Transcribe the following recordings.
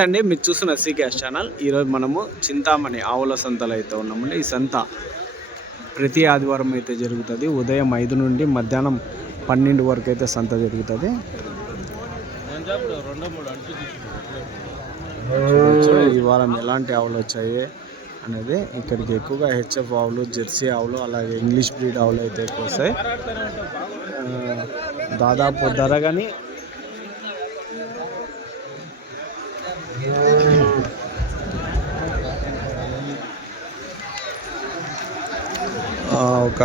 నమస్తే అండి, మీరు చూస్తున్న సీకేఎస్ ఛానల్. ఈరోజు మనము చింతామణి ఆవుల సంతలో అయితే ఉన్నామండి. ఈ సంత ప్రతి ఆదివారం అయితే జరుగుతుంది. ఉదయం 5 నుండి మధ్యాహ్నం 12 వరకు అయితే సంత జరుగుతుంది. ఈ వారం ఎలాంటి ఆవులు వచ్చాయి అనేది ఇక్కడికి ఎక్కువగా హెచ్ఎఫ్ ఆవులు, జెర్సీ ఆవులు, అలాగే ఇంగ్లీష్ బ్రీడ్ ఆవులు అయితే ఎక్కువ వస్తాయి. దాదాపు ధర కానీ ఒక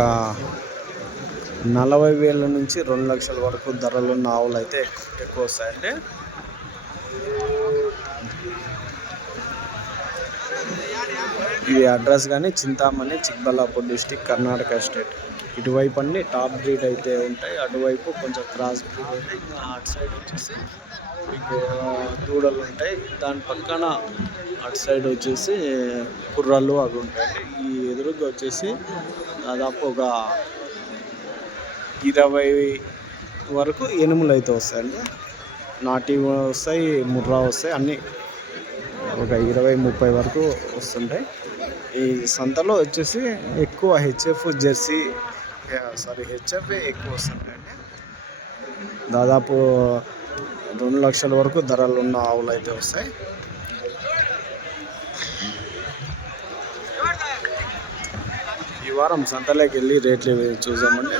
40,000 నుంచి 2 లక్షల వరకు ధరలున్న ఆవులు అయితే ఎక్కువ వస్తాయండి. ఈ అడ్రస్ కానీ చింతామణి, చిక్బల్లాపూర్ డిస్టిక్, కర్ణాటక స్టేట్. ఇటువైపు అన్ని టాప్ బ్రీడ్ అయితే ఉంటాయి, అటువైపు కొంచెం క్రాస్ బ్రీడ్ ఉంటాయి. అటు సైడ్ వచ్చేసి మీకు దూడలు ఉంటాయి, దాని పక్కన అటు సైడ్ వచ్చేసి కుర్రాళ్ళు అవి ఉంటాయండి. ఈ ఎదురుగా వచ్చేసి దాదాపు ఒక 20 వరకు ఎనుములు అయితే వస్తాయండి. నాటి వస్తాయి, ముర్రా వస్తాయి, అన్నీ ఒక 20-30 వరకు వస్తుంటాయి. ఈ సంతలో వచ్చేసి ఎక్కువ హెచ్ఎఫ్ ఎక్కువ వస్తుంటాయండి. దాదాపు 2 లక్షల వరకు ధరలు ఉన్న ఆవులు అయితే వస్తాయి. ఈ వారం సంతలోకి వెళ్ళి రేట్లు చూసామండి.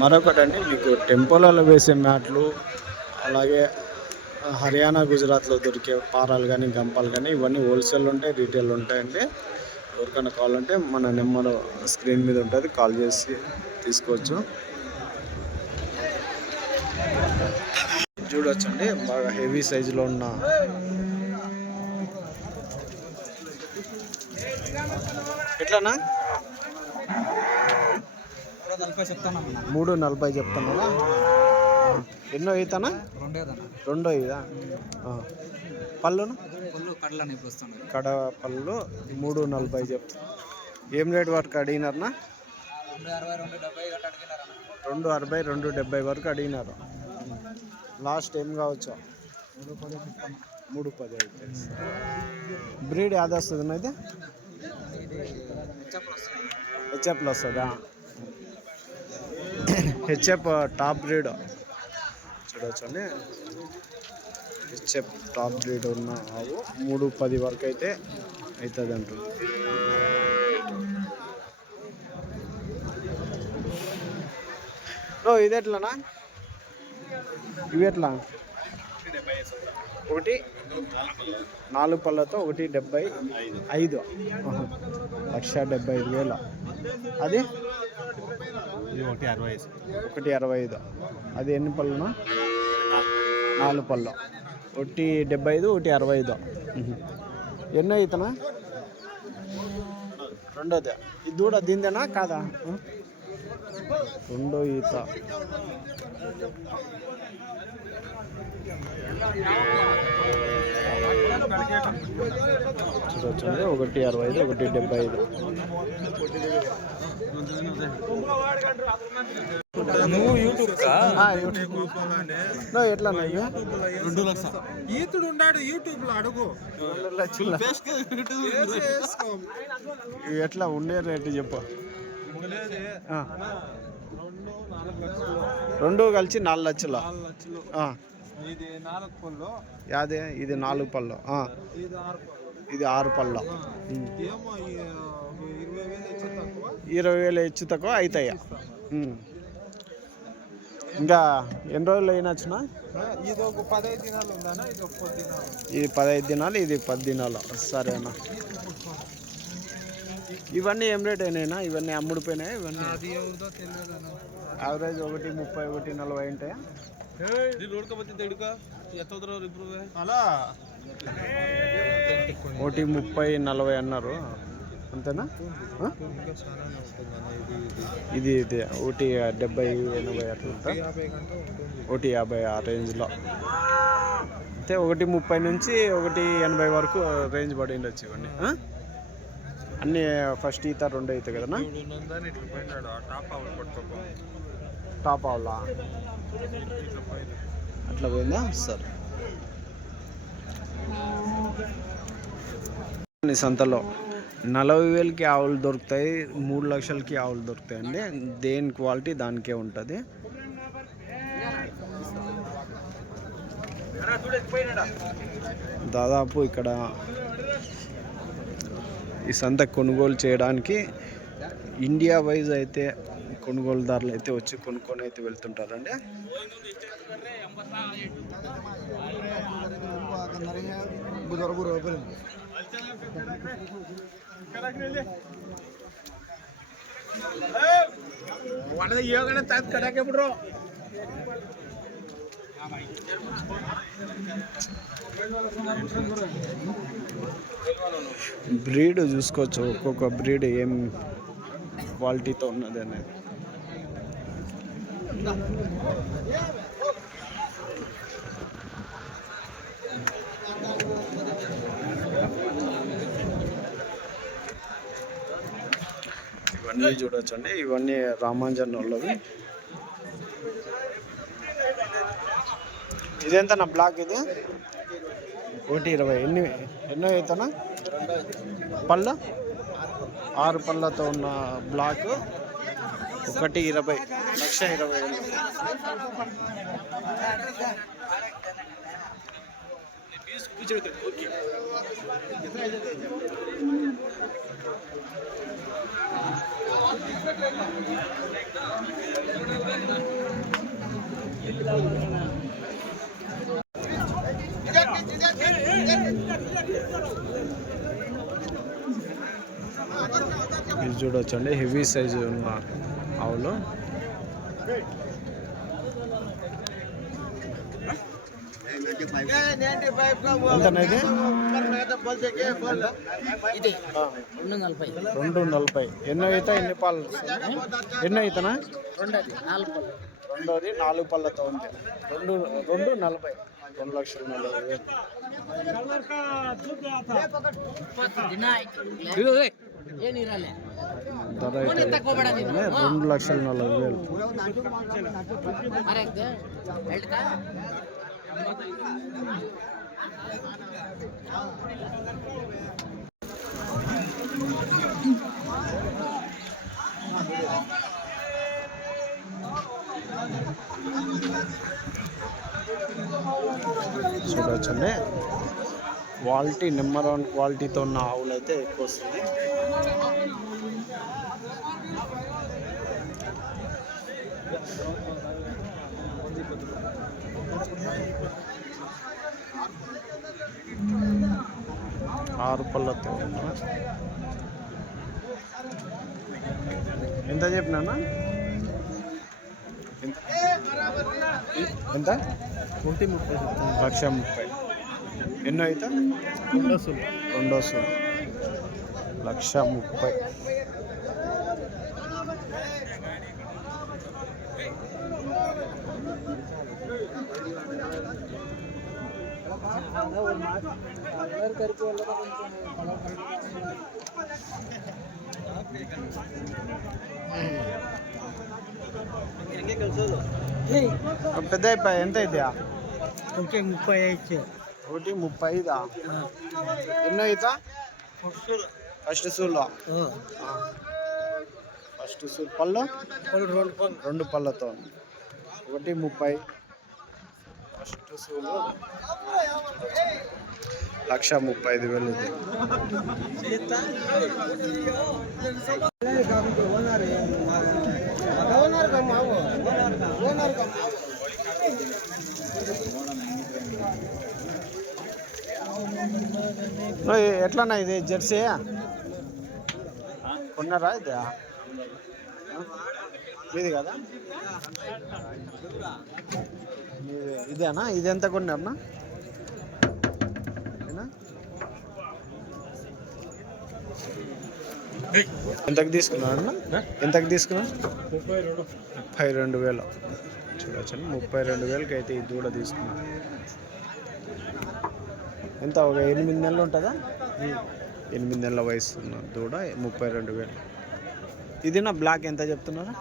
మరొకటండి, మీకు టెంపోలలో వేసే మ్యాట్లు, అలాగే హర్యానా, గుజరాత్లో దొరికే పారాలు కానీ, గంపాలు కానీ, ఇవన్నీ హోల్సేల్ ఉంటాయి, రీటైల్ ఉంటాయండి. ఎవరికైనా కావాలంటే మన నెంబర్ స్క్రీన్ మీద ఉంటుంది, కాల్ చేసి తీసుకోవచ్చు. చూడొచ్చండి, బాగా హెవీ సైజులో ఉన్న ఎట్లానా 340 చెప్తాను. ఎన్నో అవుతానా? 2 ఇదా? పళ్ళును కడ పళ్ళు 340 చెప్తా. ఏం రేట్ వరకు అడిగినారనా? 260, 270 వరకు అడిగినారు. లాస్ట్ ఏం కావచ్చు? 310 అయితే. బ్రీడ్ యాద వస్తుంది అయితే? హెచ్ఎఫ్లో వస్తుందా? హెచ్ఎఫ్ టాప్ బ్రీడ్ చూడవచ్చండి. హెచ్ఎఫ్ టాప్ బ్రీడ్ ఉన్న ఆవు 310 వరకు అయితే అవుతుంది అంటుంది. ఇది ఎట్లానా? ఇవి ఎట్లా? ఒకటి 4 పళ్ళతో 175, 1,75,000. అది 165. అది ఎన్ని పళ్ళునా? 4 పళ్ళు. 175, 165. ఎన్నో అవుతానా? 2ది. ఇది దూడ దీందేనా కాదా? 2 ఈత. చూడొచ్చండి, 165, 175. నువ్వు యూట్యూబ్ ఎట్లా 2 లక్షలు ఈతుడు ఉన్నాడు యూట్యూబ్ లో, అడుగు 2 లక్షలు. ఎట్లా ఉండే రేటు చెప్పు. 2 కలిసి 4 లక్షలు. ఇది 4 పళ్ళు. యాదే ఇది 4 పళ్ళు. ఇది 6 పళ్ళు. 20,000 హెచ్చు తక్కువ అవుతాయా? ఇంకా ఎన్ని రోజులు అయినచ్చునా? ఇది ఒక 15 దినాలు ఉందన్నా, ఇది ఒక 10 దినాలు. ఇది 15 దినాలు, ఇది 10 దినాలు. సరేనా? ఇవన్నీ ఏం రేట్ అయినాయినా? ఇవన్నీ అమ్ముడిపోయినాయి. ఇవన్నీ అది ఎవరిదో తెలియదు. యావరేజ్ 130, 140 ఉంటాయా? అలా 130, 40 అన్నారు అంతేనా? ఇది 170, 80 అట్లా ఉంటా. 150 ఆ రేంజ్లో. అయితే 130 నుంచి 180 వరకు రేంజ్ పడి ఉండొచ్చు ఇవన్నీ. అన్నీ ఫస్ట్ ఈత 2 అవుతాయి కదన్నా? టాప్ ఆవులా అట్లా పోయిందా? సరే. సంతలో 40,000కి ఆవులు దొరుకుతాయి, 3 లక్షలకి ఆవులు దొరుకుతాయి అండి. దేని క్వాలిటీ దానికే ఉంటుంది. దాదాపు ఇక్కడ ఈ సంత కొనుగోలు చేయడానికి ఇండియా వైజ్ అయితే కొనుగోలుదారులు అయితే వచ్చి కొనుక్కొని అయితే వెళ్తుంటారండి. బ్రీడ్ చూసుకోవచ్చు, ఒక్కొక్క బ్రీడ్ ఏం క్వాలిటీతో ఉన్నది అనేది. ఇవన్నీ చూడొచ్చండి, ఇవన్నీ రామాంజన్ వాళ్ళవి. ఇదెంత నా బ్లాక్? ఇది 120. ఎన్నో అవుతానా పళ్ళ? 6 పళ్ళతో ఉన్న బ్లాక్ 120, 1,20,000. ఇది చూడొచ్చండి, హెవీ సైజు ఉన్న ఆవులు. ఎంతనా ఇది? 240. ఎన్నో అవుతా? ఎన్ని పాలు? ఎన్నో అవుతానా? రెండోది 4 పళ్ళతో ఉంది. 240, 2,40,000. ధర అయితే 2,40,000. చూడొచ్చండి, క్వాలిటీ నెంబర్ 1 క్వాలిటీతో ఉన్న ఆవులు అయితే ఎక్కువ వస్తుంది. ఆరు పళ్ళతో ఎంత చెప్పినా? ఎంత? 1,30,000. ఎన్నో అయితే? 2 సూలు. 1,30,000. పెద్ద అయిపోయి ఎంత అయితే? 1,35. 1,35. ఎన్నో అవుతా? ఫస్ట్ సూల్లో. ఫస్ట్ సూల్ పళ్ళు 2 పళ్ళతో 1,30,000. ఫస్ట్ సూలు 1,35,000 ఇది. ఎట్లన్నా ఇది జెర్సీ కొన్నారా? ఇది ఇది కదా? ఇదేనా? ఇది ఎంత కొన్నారన్నా? ఎంతకు తీసుకున్నారన్నా? ఎంతకు తీసుకున్నా? 32,000. చూడొచ్చండి, 32,000కి అయితే ఈ దూడ తీసుకున్నాను. ఎంత? ఒక 8 నెలలు ఉంటుందా? 8 నెలల వయసు ఉన్న దూడ 32,000. ఇది నా బ్లాక్ ఎంత చెప్తున్నారా?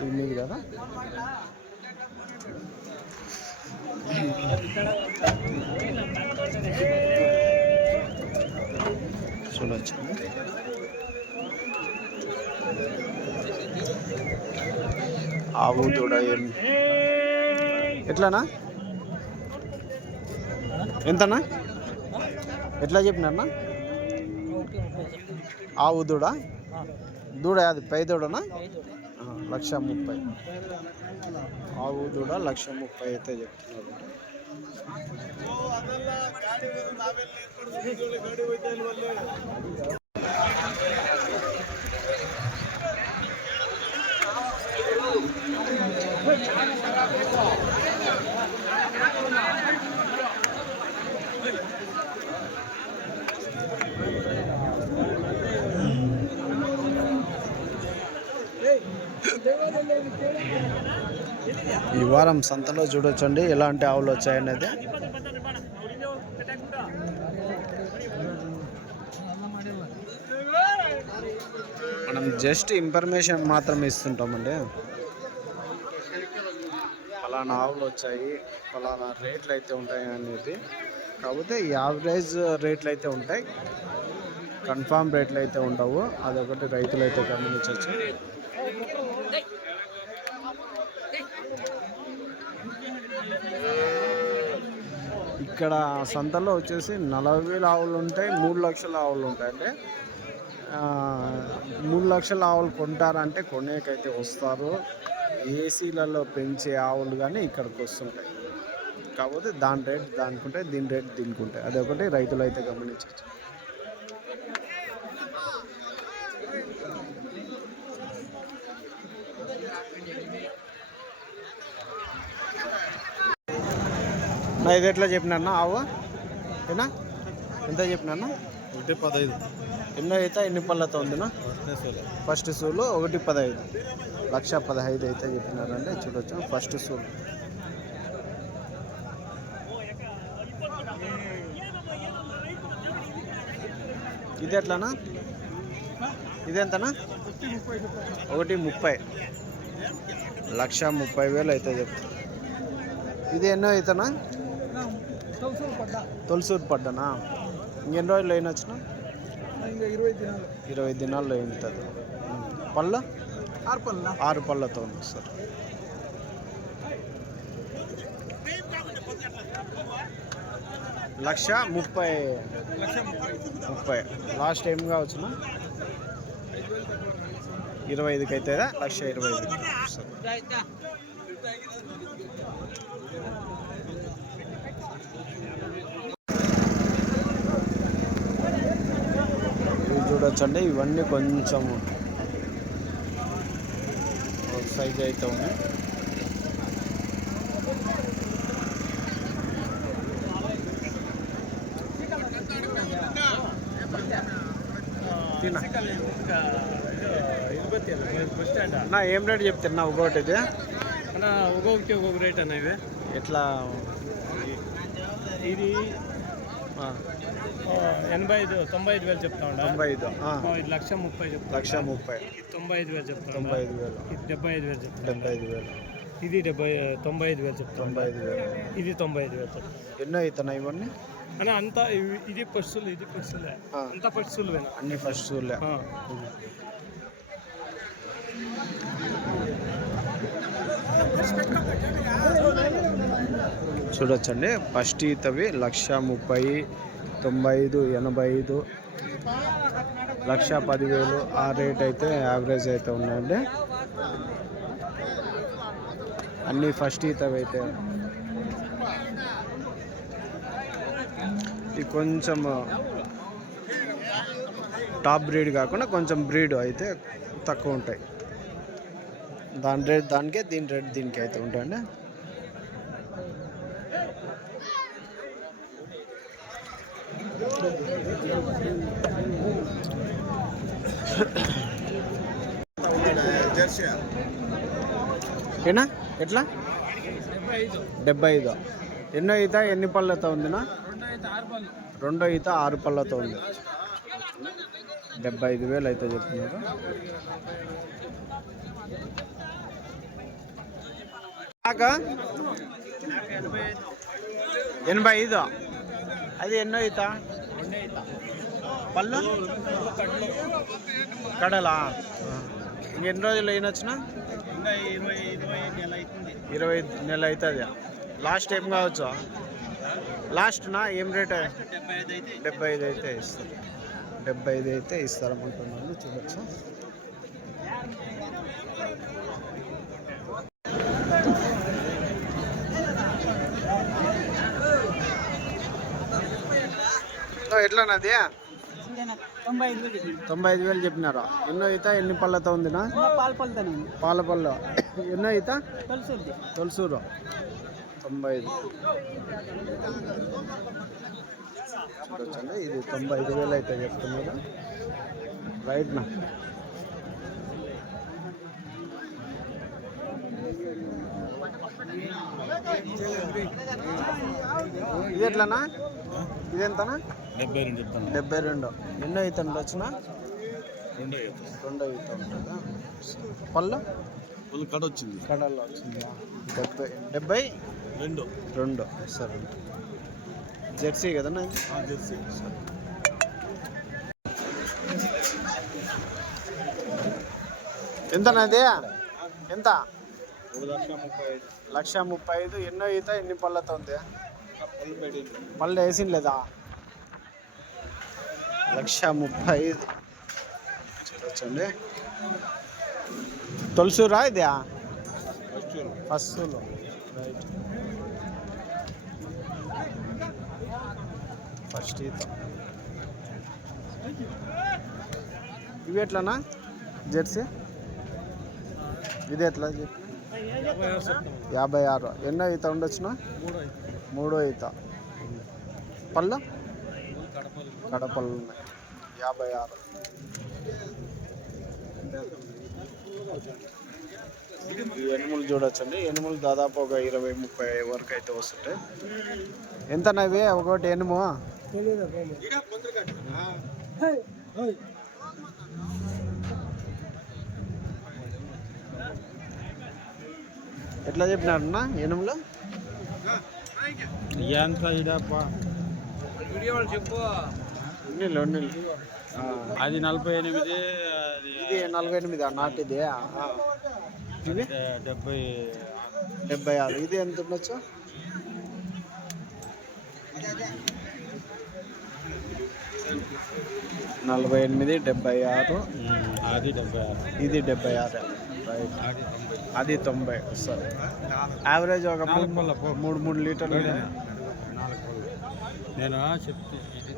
ఇది మీది కదా? చూడొచ్చు. ఆవు దూడ ఎట్లానా, ఎంతనా, ఎట్లా చెప్పినారన్నా? ఆవు దూడ, దూడ అది పై దూడనా? 1,30,000. ఆవు దూడ 1,30,000 అయితే చెప్తున్నారు. ఈ వారం సంతలో చూడొచ్చండి ఎలాంటి ఆవులు వచ్చాయనేది. మనం జస్ట్ ఇన్ఫర్మేషన్ మాత్రమే ఇస్తుంటామండి. ఫలానా ఆవులు వచ్చాయి, ఫలానా రేట్లు అయితే ఉంటాయి అనేది. కాకపోతే యావరేజ్ రేట్లు అయితే ఉంటాయి, కన్ఫామ్ రేట్లు అయితే ఉండవు. అదొకటి రైతులు అయితే గమనించవచ్చు. ఇక్కడ సంతలో వచ్చేసి 40,000 ఆవులు ఉంటాయి, 3 లక్షల ఆవులు ఉంటాయి. అంటే 3 లక్షల ఆవులు కొంటారంటే కొనేకైతే వస్తారు. ఏసీలలో పెంచే ఆవులు కానీ ఇక్కడికి వస్తుంటాయి. కాకపోతే దాని రేట్ దానికి ఉంటాయి, దీని రేట్ దీనికి ఉంటాయి. అదొకటి రైతులు అయితే గమనించవచ్చు. నా ఇది ఎట్లా చెప్పినా ఆవు ఏనా, ఎంత చెప్పినా? 1,15. ఎన్నో అయితే ఎన్ని పళ్ళతో ఉందినా? ఫస్ట్ సూలు 1,15, 1,15,000 అయితే చెప్పినారండి. చూడొచ్చు ఫస్ట్ సూలు. ఇది ఎట్లానా, ఇది ఎంతనా? 1,30,000, 1,30,000 అయితే చెప్తాను. ఇది ఎన్నో అవుతానా? తొలసూరు పడ్డానా? ఇంకెన్ని రోజులు అయినా వచ్చినా? 20 దినాల్లో ఉంటుంది. పళ్ళ 6 పళ్ళతో ఉంది సార్. లక్ష 30 లాస్ట్ ఏం కావచ్చునా? 25కి అవుతుందా? 1,25,000 సార్. చూడొచ్చండి, ఇవన్నీ కొంచెం సైజ్ అయితే ఉన్నాయి. నా ఏం రేట్ చెప్తున్నా ఒకటి? ఇది ఒక్కొక్కటి ఒక్కొక్క రేట్ అన్న. ఇవి ఎట్లా? ఇది 95,000 చెప్తా ఉండ. 95. ఇది 1,30,000 చెప్తా. 1,30,000. 95,000 చెప్తా. 95,000. ఇది 75,000 చెప్తా. 75,000. ఇది 95,000 చెప్తా. 95,000. ఇది 95,000 చెప్తా. ఎన్నో అవుతున్నాయి ఇవన్నీ అన్న? అంతా ఇది పశువులు, ఇది పశువులే, అంతా పశువులు అన్ని ఫస్ట్ చూడలే. చూడొచ్చండి ఫస్ట్ ఈతవి 1,30,000, 95, 85, 1,10,000 ఆ రేట్ అయితే యావరేజ్ అయితే ఉన్నాయండి. అన్నీ ఫస్ట్ ఈతవి అయితే. ఇది కొంచెం టాప్ బ్రీడ్ కాకుండా కొంచెం బ్రీడ్ అయితే తక్కువ ఉంటాయి. దాని రేట్ దానికే, దీని రేట్ దీనికి అయితే ఉంటాయండి. ఏనా ఎట్లా? 75. ఎన్నో ఈత ఎన్ని పళ్ళతో ఉందినా? రెండో ఈత 6 పళ్ళతో ఉంది. 75,000 అయితే చెప్తున్నారు. 85. అది ఎన్నో ఈత పళ్ళు కడలా ఇంకెన్ని రోజులు అయినొచ్చిన 20 నెలలు అవుతుంది. లాస్ట్ ఏం కావచ్చు? లాస్ట్నా ఏం రేట్? 75 అయితే ఇస్తారు. 75 అయితే ఇస్తారనుకుంటున్నాను. చూడొచ్చు. ఎట్లానది? 95,000 చెప్పినారా? ఎన్నో ఈత ఎన్ని పళ్ళతో ఉందినా? పాల పళ్ళు ఎన్నో ఈత? తొలసూరు 95 చూడొచ్చండి. ఇది 95,000 అయితే చెప్తున్నారు. రైట్నా? ఇది ఎట్లానా? ఇదెంతనా? 72. ఎన్నో ఈత ఉండొచ్చునా? 2 ఈత ఉంటుందా? పళ్ళు కడ వచ్చింది. కడల్లో వచ్చింది. 72 సరే. జెర్సీ కదన్నా? జెర్సీ. ఎంతనాది? ఎంత? 1,35,000. ఎన్నో ఈత ఎన్ని పళ్ళతో ఉంది? పళ్ళు వేసిన లేదా? 1,35,000 చూడొచ్చండి. తొలసూరా ఇది? First right. ఫస్ట్ ఈత. ఇవి ఎట్లానా? జెర్సీ ఇది ఎట్లా చెప్పి? 56. ఎన్నో ఈత ఉండొచ్చునా? 3 ఈత. పళ్ళు కడపళ్ళు ఉన్నాయి. 56. ఈ ఎనుములు చూడొచ్చండి. ఎనుములు దాదాపు ఒక 20-30 వరకు అయితే వస్తుంటాయి. ఎంత నవి ఒకటి ఎనుము? ఎట్లా చెప్పినారన్నా ఎనుములు? అది 48. ఇది 48 నాటిది. ఇది 76. ఇది ఎంత ఉండొచ్చు? 48, 76. అది 76. ఇది 76. రైట్. అది 90. సరే. యావరేజ్ ఒక 3 లీటర్లు. నేను చెప్తే ఇది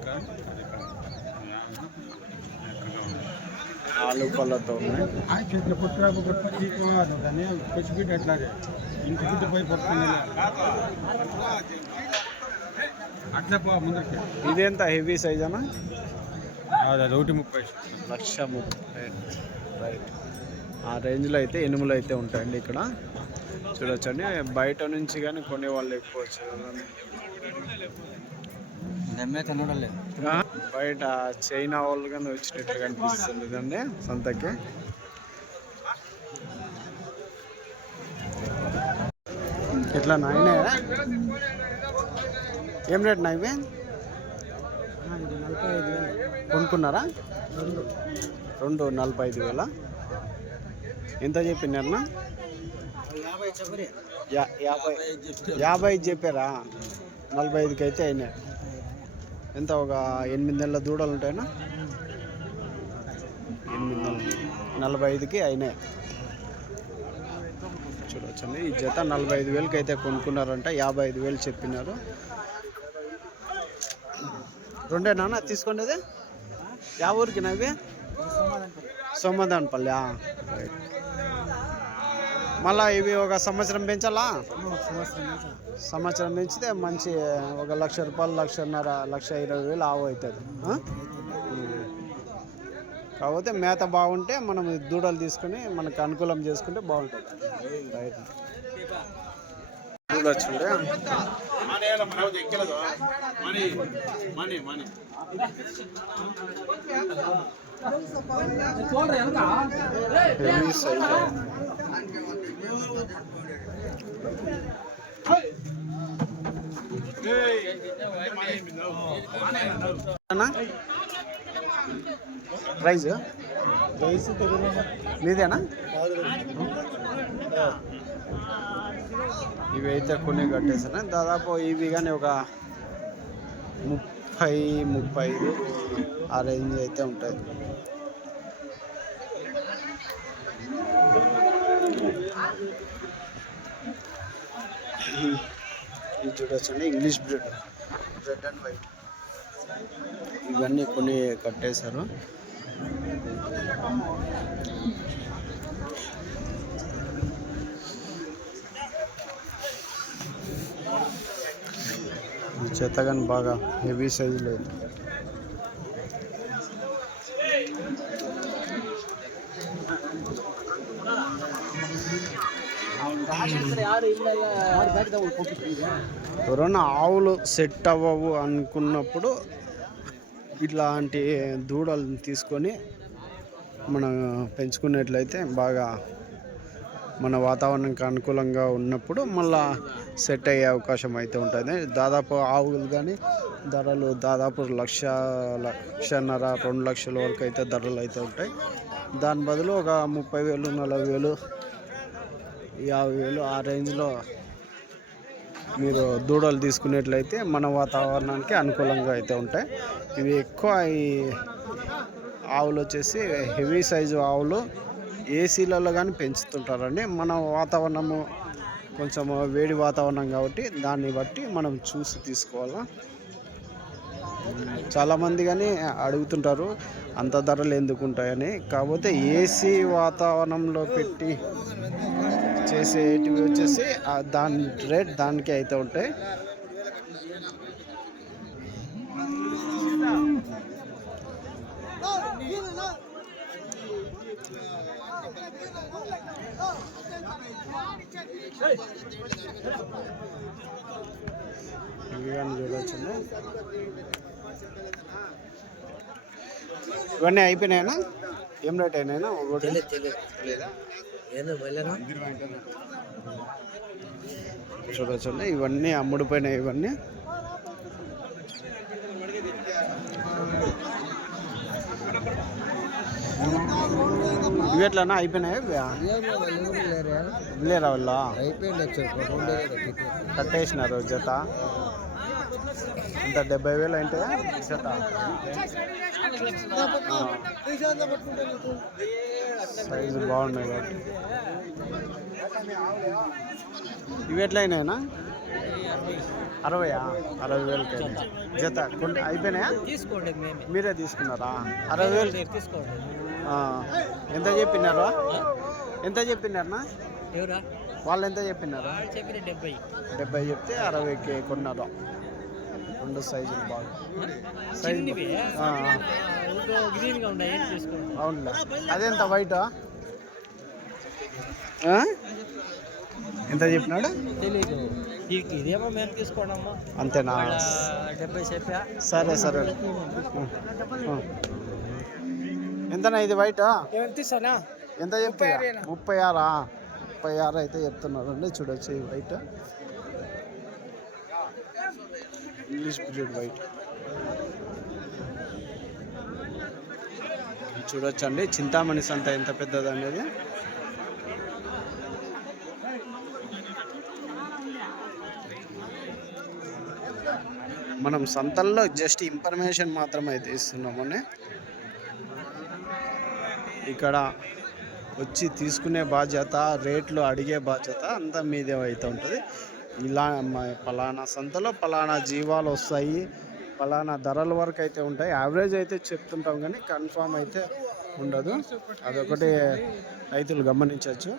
4 పళ్ళతో ఉన్నాయి. ఇదెంత హెవీ సైజ్ అన్నా? అది 130. 1,30,000. రైట్. ఆ రేంజ్లో అయితే ఎనుములు అయితే ఉంటాయండి ఇక్కడ. చూడొచ్చండి. బయట నుంచి కానీ కొనే వాళ్ళు ఎక్కువ వచ్చారు. బయట చైనా వాళ్ళు కానీ వచ్చినట్టు కనిపిస్తుంది కదండి సంతకి. ఎట్లా నాయనే? ఏం రేట్ నా ఇవి? 45,000 కొనుక్కున్నారా? 2 45,000. ఎంత చెప్పినారన్నా? 50 చెప్పారా? 45కి అయితే అయినాయి. ఎంత ఒక 8 నెలల దూడలు ఉంటాయినా? 8 నెలలు 45కి అయినాయి. చూడొచ్చండి. ఈ జత 45,000కి అయితే కొనుక్కున్నారంట. 55,000 చెప్పినారు. 2 నాన్న తీసుకునేది? యా ఊరికి నవ్వి? సోమదానపల్లి. రైట్. మళ్ళీ ఇవి ఒక సంవత్సరం పెంచాలా? సంవత్సరం పెంచితే మంచి ఒక 1,00,000 రూపాయలు, 1,50,000, 1,20,000 ఆవు అవుతుంది. కాకపోతే మేత బాగుంటే మనం దూడలు తీసుకుని మనకు అనుకూలం చేసుకుంటే బాగుంటుంది. రైట్. చూడొచ్చుండే అన్నా ప్రైజ్ నీదేనా? ఇవి అయితే కొన్ని కట్టేసాను. దాదాపు ఇవి కానీ ఒక 30-35 ఆ రేంజ్ అయితే ఉంటుంది. ఇది చూడొచ్చండి, ఇంగ్లీష్ బ్రెడ్ అండ్ వైట్. ఇవన్నీ కొన్ని కట్టేశారు. ఈ చెత్త కానీ బాగా హెవీ సైజులో అయితే. ఎవరైనా ఆవులు సెట్ అవ్వవు అనుకున్నప్పుడు ఇట్లాంటి దూడలను తీసుకొని మనం పెంచుకున్నట్లయితే బాగా మన వాతావరణానికి అనుకూలంగా ఉన్నప్పుడు మళ్ళా సెట్ అయ్యే అవకాశం అయితే ఉంటుంది. దాదాపు ఆవులు కానీ ధరలు దాదాపు 1,00,000-1,50,000 2 లక్షల వరకు అయితే ధరలు అయితే ఉంటాయి. దాని బదులు ఒక 30,000 40,000 50,000 ఆ రేంజ్లో మీరు దూడలు తీసుకునేట్లయితే మన వాతావరణానికి అనుకూలంగా అయితే ఉంటాయి. ఇవి ఎక్కువ ఈ ఆవులు వచ్చేసి హెవీ సైజు ఆవులు ఏసీలలో కానీ పెంచుతుంటారండి. మన వాతావరణము కొంచెం వేడి వాతావరణం కాబట్టి దాన్ని బట్టి మనం చూసి తీసుకోవాలా. చాలామంది కానీ అడుగుతుంటారు అంత ధరలు ఎందుకు ఉంటాయని. కాకపోతే ఏసీ వాతావరణంలో పెట్టి చేసేటివి వచ్చేసి దాని రేట్ దానికే అయితే ఉంటాయి. ఇవి కానీ చూడొచ్చు. ఇవన్నీ అయిపోయినాయనా? ఏం రేట్ అయినాయినా? చూడొచ్చండి, ఇవన్నీ అమ్ముడిపోయినాయి. ఇవన్నీ ఇవి ఎట్లన్నా అయిపోయినాయి? లేరా వాళ్ళ కట్టేసినారు జత. ఇంత 70,000 అంటే జత. సైజు బాగున్నాయి కాబట్టి. ఇవి ఎట్లా అయినాయినా? 60,000 జత అయిపోయినాయా? మీరే తీసుకున్నారా? 60,000 తీసుకోండి. ఎంత చెప్పినారా? ఎంత చెప్పినారనా? వాళ్ళు ఎంత చెప్పినారా? 70 చెప్తే 60కి కొన్నారు. రెండు సైజులు బాగా సైజు. అవునులే. అదెంత వైట్? ఎంత చెప్పినాడు? తెలీదు. ఇదేమో మేము తీసుకోవడమ్మా. అంతేనా? 70 చెప్పా. సరే సరే. ఎంతనా ఇది వైట్? ఎంత చెప్తా? 36 అయితే చెప్తున్నారు అండి. చూడొచ్చు ఈ వైట్ ఇంగ్లీష్ బ్రీడ్ వైట్. చూడొచ్చండి చింతామణి సంత ఎంత పెద్దది అనేది. మనం సంతల్లో జస్ట్ ఇన్ఫర్మేషన్ మాత్రమే అయితే ఇస్తున్నామని. ఇక్కడ వచ్చి తీసుకునే బాధ్యత, రేట్లు అడిగే బాధ్యత అంతా మీదే అయితే ఉంటుంది. ఇలా పలానా సంతలో పలానా జీవాలు వస్తాయి, పలానా ధరల వరకు అయితే ఉంటాయి. యావరేజ్ అయితే చెప్తుంటాం కానీ కన్ఫామ్ అయితే ఉండదు. అదొకటి రైతులు గమనించవచ్చు.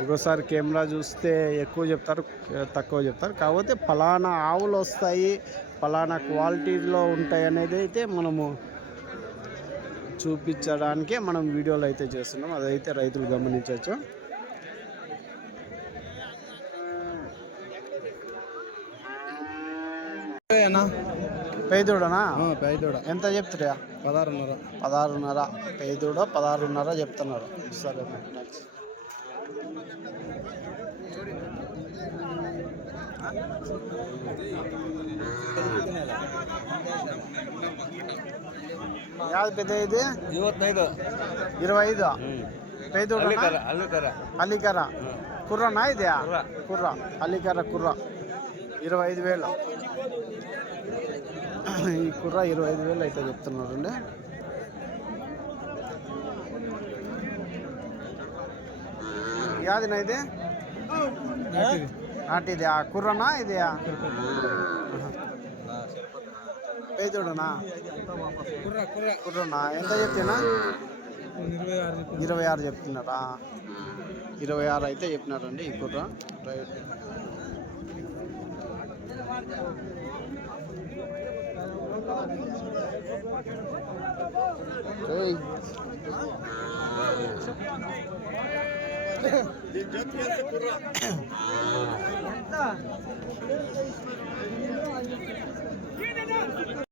ఒక్కోసారి కెమెరా చూస్తే ఎక్కువ చెప్తారు, తక్కువ చెప్తారు. కాకపోతే పలానా ఆవులు వస్తాయి, పలానా క్వాలిటీలో ఉంటాయి అనేది అయితే మనము చూపించడానికే మనం వీడియోలు అయితే చేస్తున్నాం. అదైతే రైతులు గమనించవచ్చు. పేదోడనా పేదోడ ఎంత చెప్తురా? 16.5. 16.5. పేదోడ 16.5 చెప్తున్నారు. సరే థ్యాంక్స్. యాది పెద్ద ఇది 25. పేదోడ అల్లికర కుర్రనా ఇది? కుర్ర అల్లికర కుర్ర 25,000. ఈ కుర్ర 25,000 అయితే చెప్తున్నారు అండి. యాదినా ఇది? నాటిది ఆ కుర్రనా ఇది? పేదోడనా కుర్రనా ఎంత చెప్తున్నా? 26 చెప్తున్నారా? 26 అయితే చెప్పినారండి ఈ కుర్ర. రైట్.